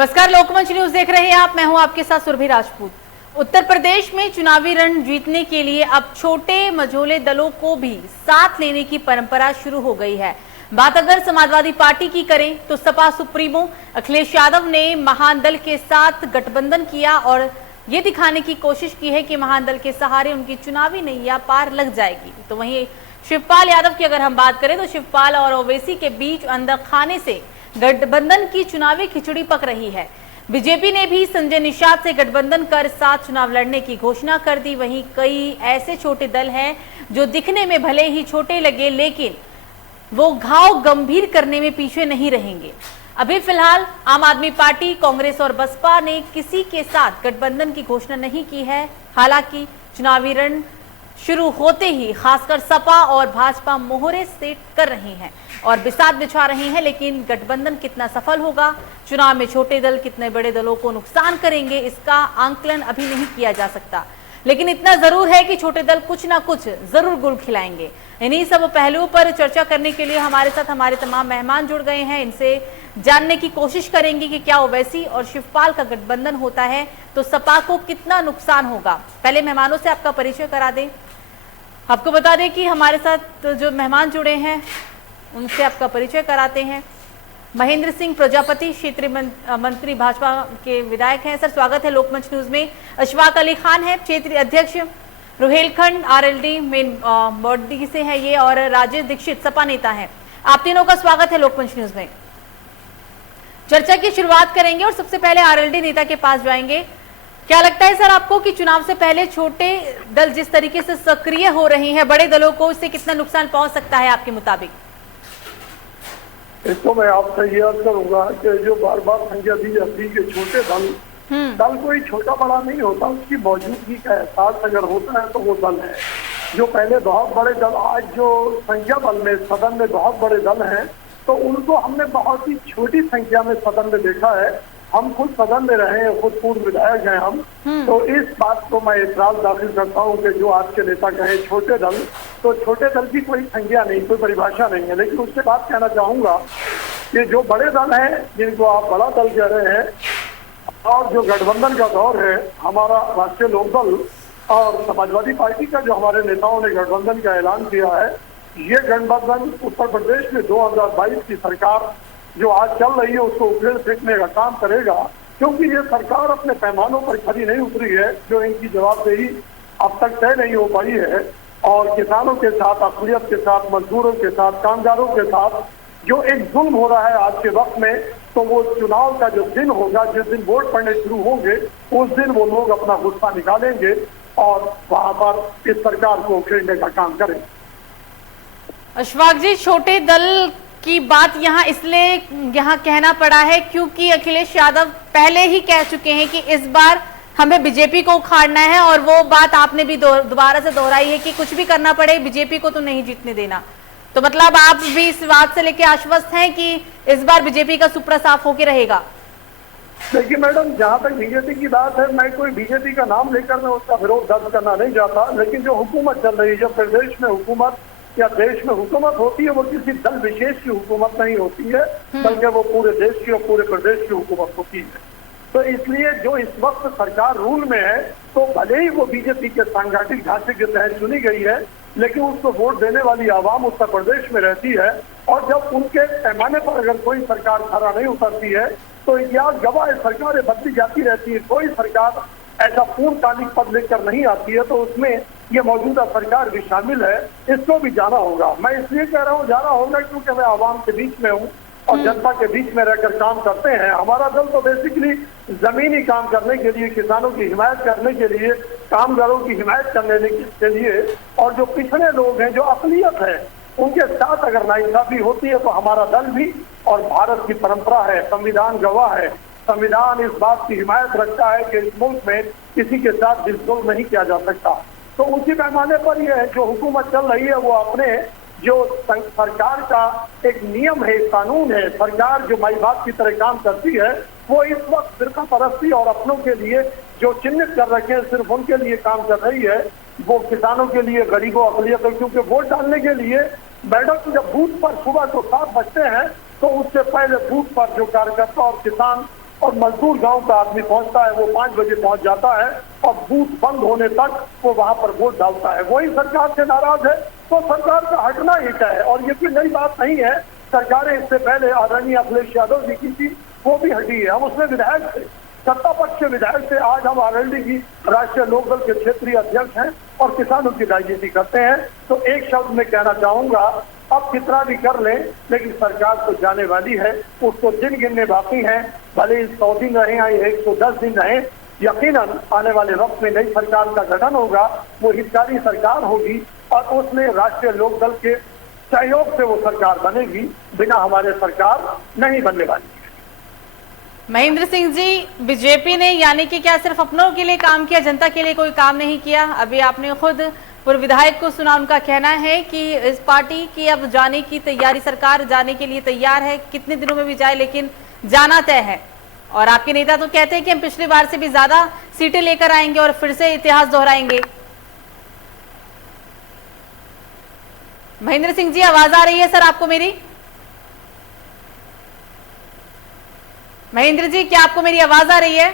नमस्कार, लोकमंच न्यूज देख रहे हैं आप। मैं हूं आपके साथ सुरभि राजपूत। उत्तर प्रदेश में चुनावी रण जीतने के लिए अब छोटे मझोले दलों को भी साथ लेने की परंपरा शुरू हो गई है। बात अगर समाजवादी पार्टी की करें तो सपा सुप्रीमो अखिलेश यादव ने महान दल के साथ गठबंधन किया और ये दिखाने की कोशिश की है कि महान दल के सहारे उनकी चुनावी नैया पार लग जाएगी। तो वहीं शिवपाल यादव की अगर हम बात करें तो शिवपाल और ओवैसी के बीच अंदर खाने से गठबंधन की चुनावी खिचड़ी पक रही है। बीजेपी ने भी संजय निषाद से गठबंधन कर साथ चुनाव लड़ने की घोषणा कर दी। वहीं कई ऐसे छोटे दल हैं जो दिखने में भले ही छोटे लगे, लेकिन वो घाव गंभीर करने में पीछे नहीं रहेंगे। अभी फिलहाल आम आदमी पार्टी, कांग्रेस और बसपा ने किसी के साथ गठबंधन की घोषणा नहीं की है। हालांकि चुनावी रण शुरू होते ही खासकर सपा और भाजपा मोहरे सेट कर रही हैं और बिसात बिछा रही हैं, लेकिन गठबंधन कितना सफल होगा, चुनाव में छोटे दल कितने बड़े दलों को नुकसान करेंगे, इसका आंकलन अभी नहीं किया जा सकता। लेकिन इतना जरूर है कि छोटे दल कुछ ना कुछ जरूर गुल खिलाएंगे। इन्हीं सब पहलुओं पर चर्चा करने के लिए हमारे साथ हमारे तमाम मेहमान जुड़ गए हैं। इनसे जानने की कोशिश करेंगे कि क्या ओवैसी और शिवपाल का गठबंधन होता है तो सपा को कितना नुकसान होगा। पहले मेहमानों से आपका परिचय करा दें। आपको बता दें कि हमारे साथ जो मेहमान जुड़े हैं उनसे आपका परिचय कराते हैं। महेंद्र सिंह प्रजापति क्षेत्रीय मंत्री भाजपा के विधायक हैं। सर, स्वागत है लोकमंच न्यूज में। अशफाक अली खान है क्षेत्रीय अध्यक्ष रुहेलखंड आरएलडी मेन बॉडी से है ये, और राजेश दीक्षित सपा नेता है। आप तीनों का स्वागत है लोकमंच न्यूज में। चर्चा की शुरुआत करेंगे और सबसे पहले आरएलडी नेता के पास जाएंगे। क्या लगता है सर आपको कि चुनाव से पहले छोटे दल जिस तरीके से सक्रिय हो रहे हैं, बड़े दलों को इससे कितना नुकसान पहुंच सकता है आपके मुताबिक? इसको मैं आपसे ये अर्ज करूंगा कि जो बार बार संज्ञा दी जाती है कि छोटे दल कोई छोटा बड़ा नहीं होता, उसकी मौजूदगी का एहसास अगर होता है तो वो दल है। जो पहले बहुत बड़े दल, आज जो संख्या बल में सदन में बहुत बड़े दल हैं, तो उनको हमने बहुत ही छोटी संख्या में सदन में देखा है। हम खुद सदन में रहे हैं, खुद पूर्व विधायक हैं हम, तो इस बात को मैं इतराज दाखिल करता हूं कि जो आज के नेता कहे छोटे दल, तो छोटे दल की कोई संज्ञा नहीं, कोई परिभाषा नहीं है। लेकिन उसके बाद कहना चाहूंगा कि जो बड़े दल हैं, जिनको आप बड़ा दल कह रहे हैं, और जो गठबंधन का दौर है, हमारा राष्ट्रीय लोकदल और समाजवादी पार्टी का जो हमारे नेताओं ने गठबंधन का ऐलान किया है, ये गठबंधन उत्तर प्रदेश में 2022 की सरकार जो आज चल रही है उसको उखेड़ फेंकने का काम करेगा, क्योंकि ये सरकार अपने पैमानों पर खड़ी नहीं उतरी है। जो इनकी जवाबदेही अब तक तय नहीं हो पाई है, और किसानों के साथ, अक़लियत के साथ, मजदूरों के साथ, कामगारों के साथ जो एक जुल्म हो रहा है आज के वक्त में, तो वो चुनाव का जो दिन होगा, जिस दिन वोट पड़ने शुरू होंगे, उस दिन वो लोग अपना गुस्सा निकालेंगे और वहां पर इस सरकार को उखेड़ने का काम करेंगे। अशफाक जी, छोटे दल की बात यहाँ इसलिए यहाँ कहना पड़ा है क्योंकि अखिलेश यादव पहले ही कह चुके हैं कि इस बार हमें बीजेपी को उखाड़ना है, और वो बात आपने भी दोबारा से दोहराई है कि कुछ भी करना पड़े बीजेपी को तो नहीं जीतने देना। तो मतलब आप भी इस बात से लेकर आश्वस्त हैं कि इस बार बीजेपी का सुपड़ा साफ होकर रहेगा? देखिए मैडम, जहाँ तक बीजेपी की बात है, मैं कोई बीजेपी का नाम लेकर मैं उसका विरोध दर्ज करना नहीं चाहता, लेकिन जो हुकूमत चल रही है, जब प्रदेश में हुकूमत या देश में हुकूमत होती है, वो किसी दल विशेष की हुकूमत नहीं होती है, बल्कि वो पूरे देश की और पूरे प्रदेश की हुकूमत होती है। तो इसलिए जो इस वक्त सरकार रूल में है, तो भले ही वो बीजेपी के सांगठनिक ढांचे के तहत चुनी गई है, लेकिन उसको वोट देने वाली आवाम उत्तर प्रदेश में रहती है। और जब उनके पैमाने पर अगर कोई सरकार खरा नहीं उतरती है, तो इतिहास गवाह सरकारें बदली जाती रहती है। कोई सरकार ऐसा पूर्णकालिक पद लेकर नहीं आती है, तो उसमें ये मौजूदा सरकार भी शामिल है। इसको भी जाना होगा। मैं इसलिए कह रहा हूँ जाना होगा क्योंकि मैं आवाम के बीच में हूँ और जनता के बीच में रहकर काम करते हैं। हमारा दल तो बेसिकली जमीनी काम करने के लिए, किसानों की हिमायत करने के लिए, कामगारों की हिमायत करने के लिए, और जो पिछड़े लोग हैं, जो अक़लियत है, उनके साथ अगर नाइंसाफी होती है तो हमारा दल भी, और भारत की परंपरा है, संविधान गवाह है, संविधान इस बात की हिमायत रखता है कि इस मुल्क में किसी के साथ जुल्म नहीं किया जा सकता। तो उसी पैमाने पर यह जो हुकूमत चल रही है, वो अपने जो सरकार का एक नियम है, कानून है, सरकार जो माई बाप की तरह काम करती है, वो इस वक्त फिरका परस्ती और अपनों के लिए जो चिन्हित कर रखे हैं, सिर्फ उनके लिए काम कर रही है। वो किसानों के लिए, गरीबों, अक़लियत, क्योंकि वोट डालने के लिए मैडम जब बूथ पर सुबह को 7 बजते हैं, तो उससे पहले बूथ पर जो कार्यकर्ता और किसान और मजदूर गांव का आदमी पहुंचता है, वो 5 बजे पहुंच जाता है और बूथ बंद होने तक वो वहां पर वोट डालता है। वही सरकार से नाराज है तो सरकार का हटना ही तय है। और ये कोई नई बात नहीं है, सरकारें इससे पहले आदरणीय अखिलेश यादव जी की थी, वो भी हटी है। हम उसमें विधायक थे, सत्ता पक्ष के विधायक थे। आज हम आरएलडी की राष्ट्रीय लोकदल के क्षेत्रीय अध्यक्ष हैं और किसानों की राजनीति करते हैं। तो एक शब्द में कहना चाहूंगा, अब कितना भी कर लें लेकिन सरकार तो जाने वाली है, उसको दिन गिनने बाकी हैं। भले 100 दिन रहे या 110 दिन रहे, यकीनन आने वाले वक्त में नई सरकार का गठन होगा, वो हितकारी सरकार होगी और उसमें राष्ट्रीय लोकदल के सहयोग से वो सरकार बनेगी। बिना हमारे सरकार नहीं बनने वाली। महेंद्र सिंह जी, बीजेपी ने यानी कि क्या सिर्फ अपनों के लिए काम किया, जनता के लिए कोई काम नहीं किया? अभी आपने खुद पूर्व विधायक को सुना, उनका कहना है कि इस पार्टी की अब जाने की तैयारी, सरकार जाने के लिए तैयार है, कितने दिनों में भी जाए लेकिन जाना तय है। और आपके नेता तो कहते हैं कि हम पिछली बार से भी ज्यादा सीटें लेकर आएंगे और फिर से इतिहास दोहराएंगे। महेंद्र सिंह जी, आवाज आ रही है सर आपको मेरी? महेंद्र जी, क्या आपको मेरी आवाज आ रही है?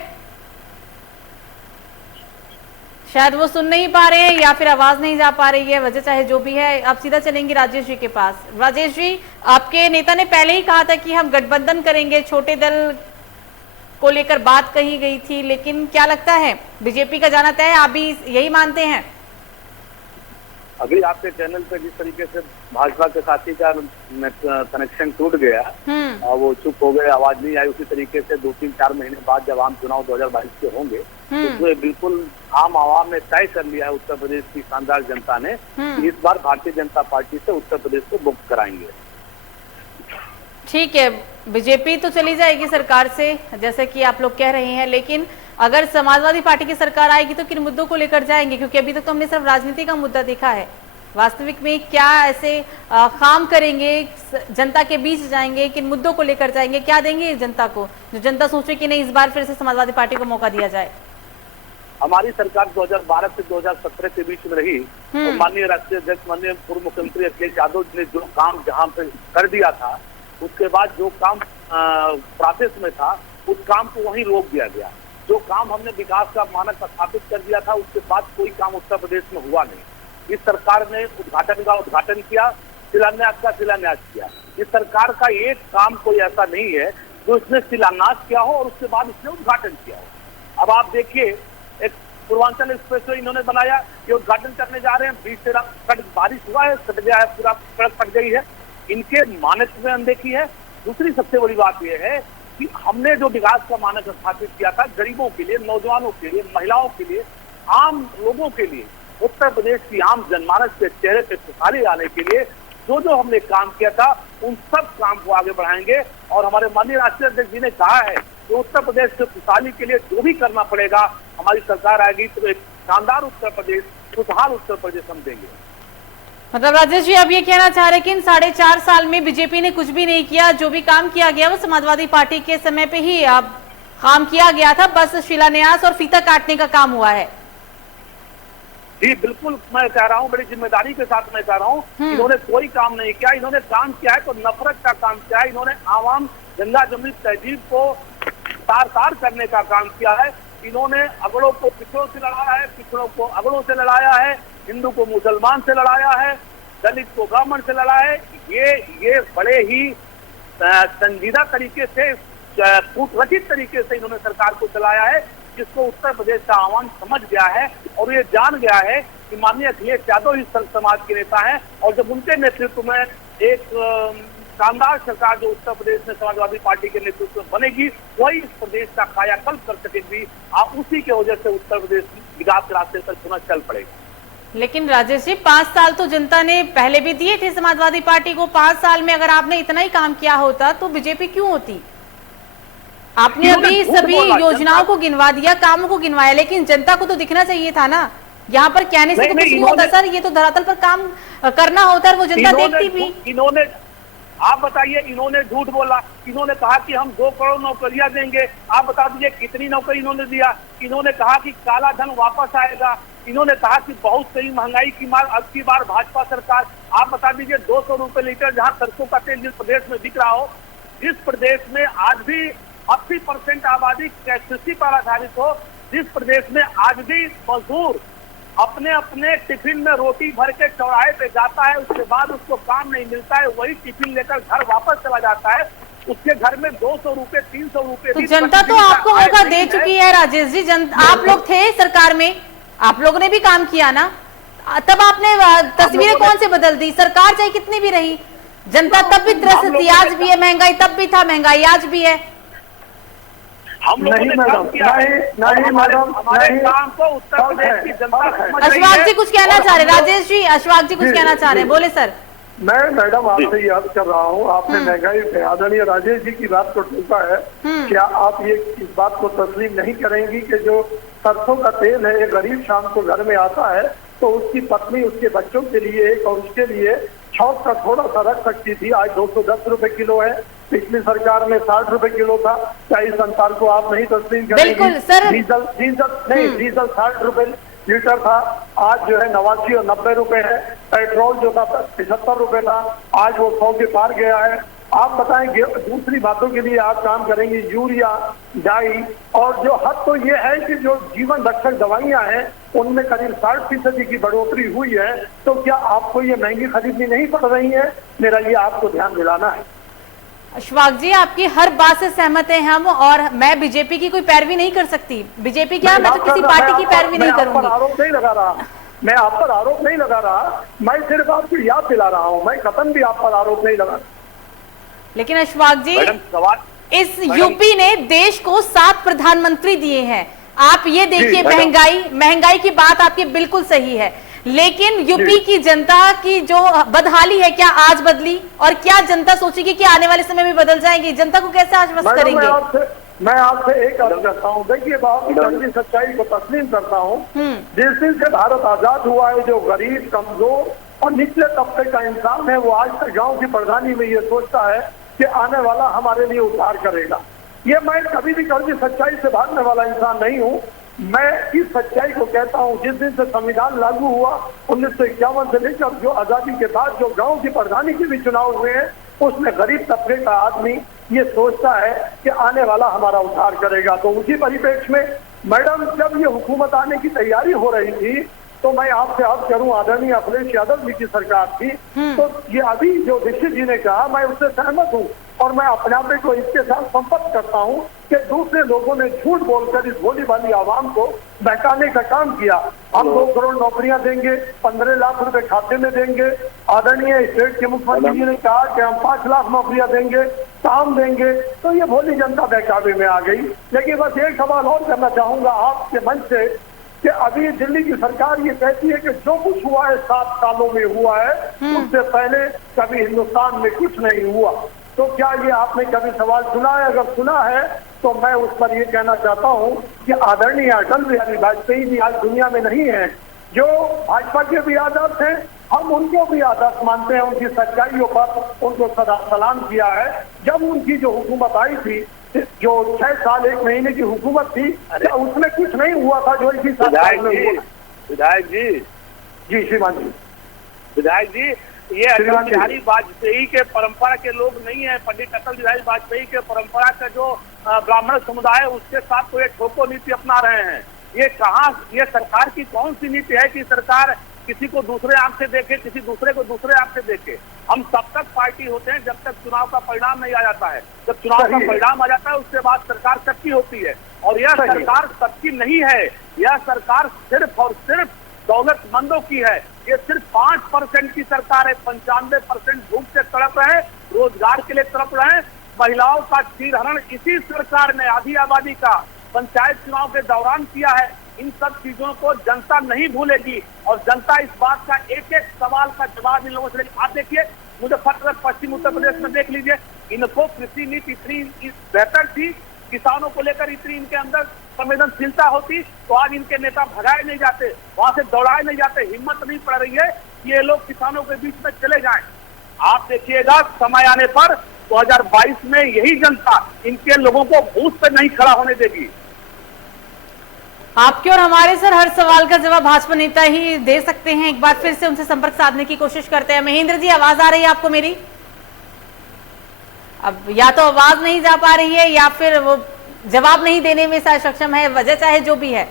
शायद वो सुन नहीं पा रहे हैं या फिर आवाज नहीं जा पा रही है, वजह चाहे जो भी है। आप सीधा चलेंगे राजेश जी के पास। राजेश जी, आपके नेता ने पहले ही कहा था कि हम गठबंधन करेंगे, छोटे दल को लेकर बात कही गई थी, लेकिन क्या लगता है बीजेपी का जाना तय है? आप भी यही मानते हैं? अभी आपके चैनल पे जिस तरीके से भाजपा के साथी का कनेक्शन टूट गया और वो चुप हो गए, आवाज नहीं आई, उसी तरीके से 2-3-4 महीने बाद जब आम चुनाव 2022 के होंगे तो बिल्कुल आम आवाम ने तय कर लिया है, उत्तर प्रदेश की शानदार जनता ने, इस बार भारतीय जनता पार्टी से उत्तर प्रदेश को मुक्त कराएंगे। ठीक है, बीजेपी तो चली जाएगी सरकार से जैसे कि आप लोग कह रहे हैं, लेकिन अगर समाजवादी पार्टी की सरकार आएगी तो किन मुद्दों को लेकर जाएंगे? क्योंकि अभी तक तो हमने सिर्फ राजनीति का मुद्दा देखा है। वास्तविक में क्या ऐसे काम करेंगे, जनता के बीच जाएंगे, किन मुद्दों को लेकर जाएंगे, क्या देंगे जनता को, जो जनता सोचे कि नहीं इस बार फिर से समाजवादी पार्टी को मौका दिया जाए? हमारी सरकार 2012 से 2017 के बीच में रही तो माननीय राष्ट्रीय अध्यक्ष, माननीय पूर्व मुख्यमंत्री अखिलेश यादव जी ने जो काम जहां पे कर दिया था, उसके बाद जो काम प्रोसेस में था उस काम को वहीं रोक दिया गया। जो काम हमने विकास का मानक स्थापित कर दिया था, उसके बाद कोई काम उत्तर प्रदेश में हुआ नहीं। इस सरकार ने उद्घाटन का उद्घाटन किया, शिलान्यास का शिलान्यास किया। इस सरकार का एक काम कोई ऐसा नहीं है जो इसने शिलान्यास किया हो और उसके बाद इसने उद्घाटन किया हो। अब आप देखिए, एक पूर्वांचल एक्सप्रेसवे इन्होंने बनाया, ये उद्घाटन करने जा रहे हैं, बीच से बारिश हुआ है, कट गया है, पूरा सड़क कट गई है, इनके मानक में अनदेखी है। दूसरी सबसे बड़ी बात यह है कि हमने जो विकास का मानक स्थापित किया था गरीबों के लिए, नौजवानों के लिए, महिलाओं के लिए, आम लोगों के लिए, उत्तर प्रदेश की आम जनमानस के चेहरे पे खुशहाली आने के लिए जो जो हमने काम किया था उन सब काम को आगे बढ़ाएंगे। और हमारे माननीय राष्ट्रीय अध्यक्ष जी ने कहा है कि उत्तर प्रदेश के खुशहाली के लिए जो भी करना पड़ेगा, हमारी सरकार आएगी तो एक शानदार उत्तर प्रदेश, खुशहाल उत्तर प्रदेश हम देंगे। मतलब राजेश जी, अब ये कहना चाह रहे हैं कि इन 4.5 साल में बीजेपी ने कुछ भी नहीं किया, जो भी काम किया गया वो समाजवादी पार्टी के समय पे ही अब काम किया गया था, बस शिलान्यास और फीता काटने का काम हुआ है। जी बिल्कुल, मैं कह रहा हूँ, बड़ी जिम्मेदारी के साथ मैं कह रहा हूँ, इन्होंने कोई काम नहीं किया। इन्होंने काम किया है तो नफरत का काम किया है। इन्होंने आवाम गंगा जमुनी तहजीब को तार तार करने का काम किया है। इन्होंने अगड़ों को पिछड़ों से लड़ाया है, पिछड़ों को अगड़ों से लड़ाया है, हिंदू को मुसलमान से लड़ाया है, दलित को ब्राह्मण से लड़ाया है। ये बड़े ही संजीदा तरीके से, कूटरचित तरीके से इन्होंने सरकार को चलाया है, जिसको उत्तर प्रदेश का आवाम समझ गया है और ये जान गया है कि माननीय अखिलेश यादव ही समाज के नेता हैं। और जब उनके नेतृत्व में एक शानदार सरकार जो उत्तर प्रदेश में समाजवादी पार्टी के नेतृत्व में बनेगी, वही इस प्रदेश का कायाकल्प कर सकेगी। आप उसी के वजह से उत्तर प्रदेश विकास के रास्ते पर पुनः चल पड़ेगा। लेकिन राजेश जी, 5 साल तो जनता ने पहले भी दिए थे समाजवादी पार्टी को। 5 साल में अगर आपने इतना ही काम किया होता तो बीजेपी क्यों होती? आपने अभी सभी योजनाओं को गिनवा दिया, कामों को गिनवाया, लेकिन जनता को तो दिखना चाहिए था ना। यहाँ पर कहने से तो कुछ नहीं होता सर, ये तो धरातल पर काम करना होता है, वो जनता देखती भी। इन्होंने, आप बताइए, इन्होंने झूठ बोला। इन्होंने कहा कि हम 2 करोड़ नौकरियां देंगे। आप बता दीजिए कितनी नौकरी इन्होंने दिया। इन्होंने कहा कि काला धन वापस आएगा। इन्होंने कहा कि बहुत सही महंगाई की मार, अब की बार भाजपा सरकार। आप बता दीजिए 200 रुपए लीटर जहां सरसों का तेल जिस प्रदेश में बिक रहा हो, जिस प्रदेश में आज भी 80% आबादी कृषि पर आधारित हो, जिस प्रदेश में आज भी मजदूर अपने अपने टिफिन में रोटी भर के चौराहे पे जाता है, उसके बाद उसको काम नहीं मिलता है, वही टिफिन लेकर घर वापस चला जाता है, उसके घर में 200 रुपए 300 रुपए। तो जनता तो आपको मौका दे चुकी है राजेश जी। आप लोग थे सरकार में, आप लोगों ने भी काम किया ना, तब आपने तस्वीरें कौन से बदल दी? सरकार चाहे कितनी भी रही, जनता तब भी त्रस्त थी, आज भी है। महंगाई तब भी था, महंगाई आज भी है। हम लोगों ने काम किया है, हमारे काम को उत्तर प्रदेश की जनता समझ रही है। अशफाक जी कुछ कहना चाह रहे हैं? राजेश जी, अशफाक जी कुछ कहना चाह रहे हैं, बोले सर। मैं मैडम आपसे याद कर रहा हूँ, आपने महंगाई पे आदरणीय राजेश जी की बात को टूका है। क्या आप ये इस बात को तस्लीम नहीं करेंगी कि जो सरसों का तेल है, एक गरीब शाम को घर में आता है तो उसकी पत्नी उसके बच्चों के लिए और उसके लिए छौंक का थोड़ा सा रख सकती थी, आज 210 रुपए किलो है, पिछली सरकार में 60 रुपए किलो था। क्या इस अंतर को आप नहीं तस्लीम करेंगी? बिल्कुल सर। डीजल 60 रुपए लीटर था, आज जो है 89 और 90 रुपए है। पेट्रोल जो था 75 रुपए था, आज वो 100 के पार गया है। आप बताएंगे दूसरी बातों के लिए आप काम करेंगे, यूरिया, डाई, और जो हद तो ये है कि जो जीवन रक्षक दवाइयां हैं उनमें करीब 60% की बढ़ोतरी हुई है। तो क्या आपको ये महंगी खरीदनी नहीं पड़ रही है? मेरा ये आपको ध्यान दिलाना है। अशफाक जी, आपकी हर बात से सहमत हैं हम, और मैं बीजेपी की कोई पैरवी नहीं कर सकती। बीजेपी क्या, मैं तो किसी पार्टी की पैरवी नहीं करूंगी। आरोप नहीं लगा रहा, मैं आप पर आरोप नहीं लगा रहा, मैं सिर्फ आपको याद दिला रहा हूँ, मैं कतन भी आप पर आरोप नहीं लगा। लेकिन अशफाक जी, इस यूपी ने देश को 7 प्रधानमंत्री दिए हैं। आप ये देखिए, महंगाई की बात आपकी बिल्कुल सही है, लेकिन यूपी की जनता की जो बदहाली है, क्या आज बदली? और क्या जनता सोचेगी कि आने वाले समय में बदल जाएंगी? जनता को कैसे आश्वस्त करेंगे? मैं आपसे एक अर्ज करता हूँ, देखिए बात की सच्चाई को तस्लीम करता हूँ। जिस दिन से भारत आजाद हुआ है, जो गरीब, कमजोर और निचले तबके का इंसान है, वो आज तक गाँव की प्रधानी में ये सोचता है कि आने वाला हमारे लिए उद्धार करेगा। ये मैं कभी भी कभी सच्चाई से भागने वाला इंसान नहीं हूँ। मैं इस सच्चाई को कहता हूँ, जिस दिन से संविधान लागू हुआ 1951 से लेकर जो आजादी के बाद जो गांव की प्रधानी के भी चुनाव हुए हैं, उसमें गरीब तबके का आदमी ये सोचता है कि आने वाला हमारा उद्धार करेगा। तो उसी परिप्रेक्ष्य में मैडम, जब ये हुकूमत आने की तैयारी हो रही थी, तो मैं आपसे अर्ज करूं, आदरणीय अखिलेश यादव जी की सरकार थी, तो ये अभी जो दीक्षित जी ने कहा, मैं उससे सहमत हूं, और मैं अपने आप को इसके साथ संपर्क करता हूं कि दूसरे लोगों ने झूठ बोलकर इस भोली भाली आवाम को बहकाने का काम किया। हम 2 करोड़ नौकरियां देंगे, 15 लाख रुपए खाते में देंगे। आदरणीय स्टेट के मुख्यमंत्री जी ने कहा कि हम 5 लाख नौकरियां देंगे, काम देंगे। तो ये भोली जनता बहकावे में आ गई। लेकिन बस एक सवाल और करना चाहूंगा आपके मंच से कि अभी दिल्ली की सरकार ये कहती है कि जो कुछ हुआ है 7 सालों में हुआ है, उससे पहले कभी हिंदुस्तान में कुछ नहीं हुआ। तो क्या ये आपने कभी सवाल सुना है? अगर सुना है तो मैं उस पर ये कहना चाहता हूँ कि आदरणीय अटल बिहारी वाजपेयी जी आज दुनिया में नहीं है। जो भाजपा के भी आदर्श हैं, हम उनको भी आदर्श मानते हैं, उनकी सच्चाइयों पर उनको सदा सलाम किया है। जब उनकी जो हुकूमत आई थी, जो 6 साल 1 महीने की हुकूमत थी, उसमें कुछ नहीं हुआ था जो इसी साल में हुआ। विधायक जी श्रीमान जी, विधायक जी, ये अटल बिहारी वाजपेयी के परंपरा के लोग नहीं है। पंडित अटल बिहारी वाजपेयी के परंपरा का जो ब्राह्मण समुदाय है, उसके साथ तो ये ठोको नीति अपना रहे हैं। ये कहाँ, ये सरकार की कौन सी नीति है कि सरकार किसी को दूसरे आंख से देखे, किसी दूसरे को दूसरे आंख से देखे? हम तब तक पार्टी होते हैं जब तक चुनाव का परिणाम नहीं आ जाता है। जब चुनाव का परिणाम आ जाता है, उसके बाद सरकार सबकी होती है। और यह सरकार सबकी नहीं है, यह सरकार सिर्फ और सिर्फ दौलतमंदों की है। ये सिर्फ 5% की सरकार है। 95% भूख से तड़प रहे, रोजगार के लिए तड़प रहे, महिलाओं का चीरहरण इसी सरकार ने आधी आबादी का पंचायत चुनाव के दौरान किया है। इन सब चीजों को जनता नहीं भूलेगी, और जनता इस बात का एक एक सवाल का जवाब इन लोगों से लेगी। आप देखिए, मुजफ्फरनगर, पश्चिम उत्तर प्रदेश में देख लीजिए, इनको कृषि नीति इतनी बेहतर थी, किसानों को लेकर इतनी इनके अंदर संवेदनशीलता होती, तो आज इनके नेता भगाए नहीं जाते, वहां से दौड़ाए नहीं जाते। हिम्मत नहीं पड़ रही है कि ये लोग किसानों के बीच में चले जाएं। आप देखिएगा, समय आने पर 2022 में यही जनता इनके लोगों को बूथ पे नहीं खड़ा होने देगी। आपके और हमारे सर हर सवाल का जवाब भाजपा नेता ही दे सकते हैं। एक बार फिर से उनसे संपर्क साधने की कोशिश करते हैं। महेंद्र जी, आवाज आ रही है आपको मेरी? अब या तो आवाज नहीं जा पा रही है या फिर वो जवाब नहीं देने में शायद सक्षम है, वजह चाहे जो भी है।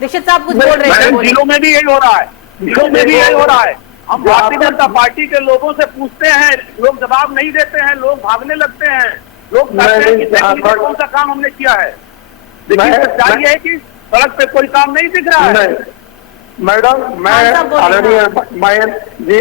दीक्षित साहब कुछ बोल रहे थे, बोलिए। जिलों में भी यही हो रहा है, जिलों में भी यही हो रहा है। हम भारतीय जनता पार्टी के लोगों से पूछते हैं, लोग जवाब नहीं देते हैं, लोग भागने लगते हैं, लोग कहते हैं कि टेक्निकल कौन सा काम हमने किया है। लेकिन सच्चाई है कि सड़क पे कोई काम नहीं दिख रहा है। मैडम, मैं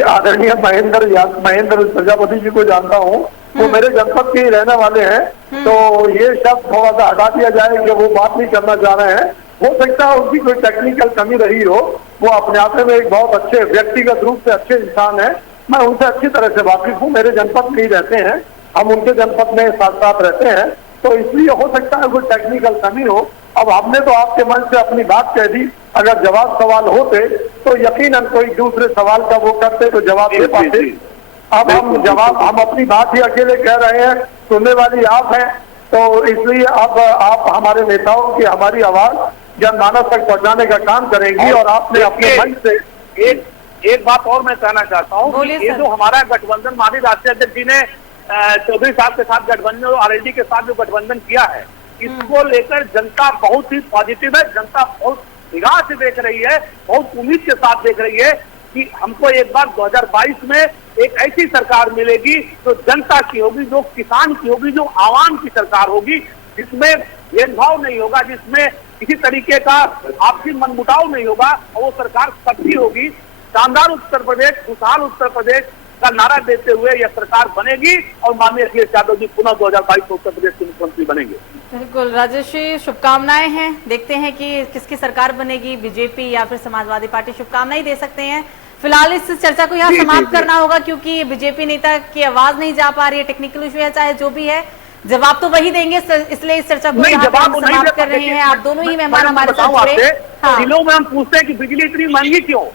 आदरणीय महेंद्र प्रजापति जी को जानता हूँ, वो मेरे जनपद के ही रहने वाले हैं, तो ये शब्द थोड़ा सा हटा दिया जाए कि वो बात नहीं करना चाह रहे हैं। हो सकता है उनकी कोई टेक्निकल कमी रही हो, वो अपने आप में एक बहुत अच्छे व्यक्तिगत रूप से अच्छे इंसान है, मैं उनसे अच्छी तरह से वाकिफ हूँ, मेरे जनपद में ही रहते हैं, हम उनके जनपद में साथ साथ रहते हैं, तो इसलिए हो सकता है कोई टेक्निकल कमी हो। अब हमने तो आपके मन से अपनी बात कह दी, अगर जवाब सवाल होते तो यकीनन कोई दूसरे सवाल का वो करते तो जवाब दे पाते। अब हम अपनी बात ही अकेले कह रहे हैं, सुनने वाली आप हैं, तो इसलिए अब आप हमारे नेताओं की हमारी आवाज जनमानस तक पहुंचाने का काम करेंगी और आपने अपने मन से एक बात और मैं कहना चाहता हूँ, ये जो हमारा गठबंधन माननीय राष्ट्रीय अध्यक्ष जी ने चौधरी साहब के साथ गठबंधन और आरएलडी के साथ जो गठबंधन किया है, इसको लेकर जनता बहुत ही पॉजिटिव है, जनता बहुत निगाह से देख रही है, बहुत उम्मीद के साथ देख रही है कि हमको एक बार 2022 में एक ऐसी सरकार मिलेगी जो जनता की होगी, जो किसान की होगी, जो आवाम की सरकार होगी, जिसमें भेदभाव नहीं होगा, जिसमें किसी तरीके का आपसी मनमुटाव नहीं होगा, और वो सरकार सबकी होगी। शानदार उत्तर प्रदेश, खुशहाल उत्तर प्रदेश का नारा देते हुए यह सरकार बनेगी और माननीय अखिलेश यादव जी पुनः 2022 में उत्तर प्रदेश के मुख्यमंत्री बनेंगे। बिल्कुल राजेश्री, शुभकामनाएं हैं, देखते हैं कि किसकी सरकार बनेगी, बीजेपी या फिर समाजवादी पार्टी, शुभकामनाएं दे सकते हैं। फिलहाल इस चर्चा को यहाँ समाप्त करना होगा क्योंकि बीजेपी नेता की आवाज नहीं जा पा रही है, टेक्निकल इशू है, चाहे जो भी है, जवाब तो वही देंगे, इसलिए इस चर्चा को यहाँ समाप्त कर रहे हैं। आप दोनों ही मेहमान हमारे साथ जुड़े। जिलों में हम पूछते हैं कि बिजली इतनी महंगी क्यों,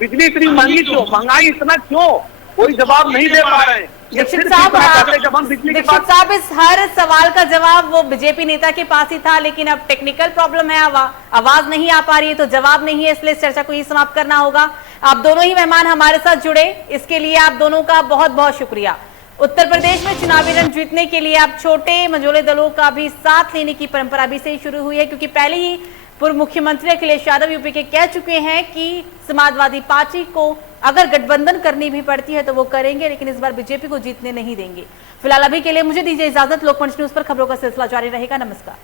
बिजली इतनी महंगी क्यों, महंगाई इतना क्यों, कोई जवाब नहीं दे पा रहे हैं। दीक्षित साहब, इस हर सवाल का जवाब वो बीजेपी नेता के पास ही था, लेकिन अब टेक्निकल प्रॉब्लम है, आवाज नहीं आ पा रही है, तो जवाब नहीं है, इसलिए इस चर्चा को ही समाप्त करना होगा। आप दोनों ही मेहमान हमारे साथ जुड़े, इसके लिए आप दोनों का बहुत बहुत शुक्रिया। उत्तर प्रदेश में चुनावी रण जीतने के लिए अब छोटे मझोले दलों का भी साथ लेने की परंपरा अभी से ही शुरू हुई है, क्योंकि पहले ही पूर्व मुख्यमंत्री अखिलेश यादव यूपी के कह चुके हैं कि समाजवादी पार्टी को अगर गठबंधन करनी भी पड़ती है तो वो करेंगे, लेकिन इस बार बीजेपी को जीतने नहीं देंगे। फिलहाल अभी के लिए मुझे दीजिए इजाजत। लोकमंच न्यूज पर खबरों का सिलसिला जारी रहेगा। नमस्कार।